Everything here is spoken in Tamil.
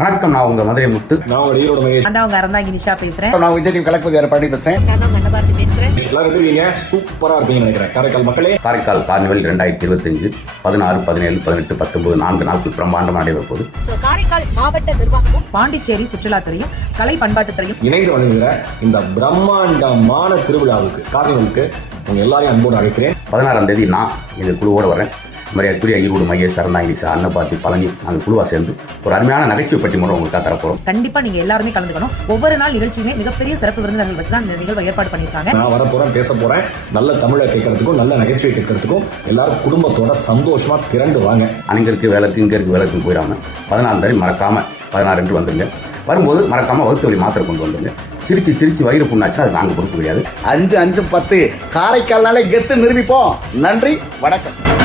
வணக்கம், நான் உங்க மதுரை முத்து. நான் உங்க ஈரோடு மகேஷ். நான் உங்க அறந்தாங்கி நிஷா பேசுறேன். நான் விஜய் டிவி கலெக்டர் பழனி பேசுறேன். நான் தான் மண்டபாரதி பேசுறேன். எல்லாரும் எப்படி இருக்கீங்க? சூப்பரா இருப்பீங்கன்னு நினைக்கிறேன். காரைக்கால் மக்களே, காரைக்கால் கார்னிவல் 2025 16, 17, 18, 19 4 நாட்கள் பிரம்மாண்டமாக நடைபெற போகுது. காரைக்கால் மாவட்ட நிர்வாகமும் பாண்டிச்சேரி சுற்றுலாத்துறையும் கலை பண்பாட்டுத்துறையும் இணைந்து வழங்குகிற இந்த பிரம்மாண்டமான திருவிழாவுக்கு கார்னிவலுக்கு உங்க எல்லாரையும் அன்போடு அழைக்கிறேன். 16ஆம் தேதி நான் எங்கள் குழுவோடு வரேன். மரியாதைக்குரிய ஈரோடு மகேஷ், அறந்தாங்கி நிஷா, அன்னபாத்தி, பழனி, நாங்கள் குழுவா சேர்ந்து ஒரு அருமையான நகைச்சுவை பட்டி முறை உங்களுக்காக தரப்போறோம். கண்டிப்பா நீங்க எல்லாருமே கலந்துக்கணும். ஒவ்வொரு நாள் நிகழ்ச்சியுமே மிகப்பெரிய சிறப்பு விருந்தினர்கள் வச்சுதான் இந்த நிகழ்வை ஏற்பாடு பண்ணிருக்காங்க. நான் வரப்போறேன், பேச போறேன். நல்ல தமிழை கேட்கறதுக்கும் நல்ல நகைச்சுவை கேட்கறதுக்கும் எல்லாரும் குடும்பத்தோட சந்தோஷமா திரண்டு வாங்க. அங்க இருக்கு வேலைக்கு, இங்க இருக்கு வேலைக்கு போயிடாம 16ஆம் தேதி மறக்காம 16 வந்துருங்க. வரும்போது மறக்காம வகுத்து வழி மாத்திரை கொண்டு வந்துருங்க. சிரிச்சு வயிறு புண்ணாச்சுன்னா அது நாங்கள் பொறுப்பு கிடையாது. 5, 5, 10 காரைக்கால்னாலே கெத்து நிரூபிப்போம். நன்றி, வணக்கம்.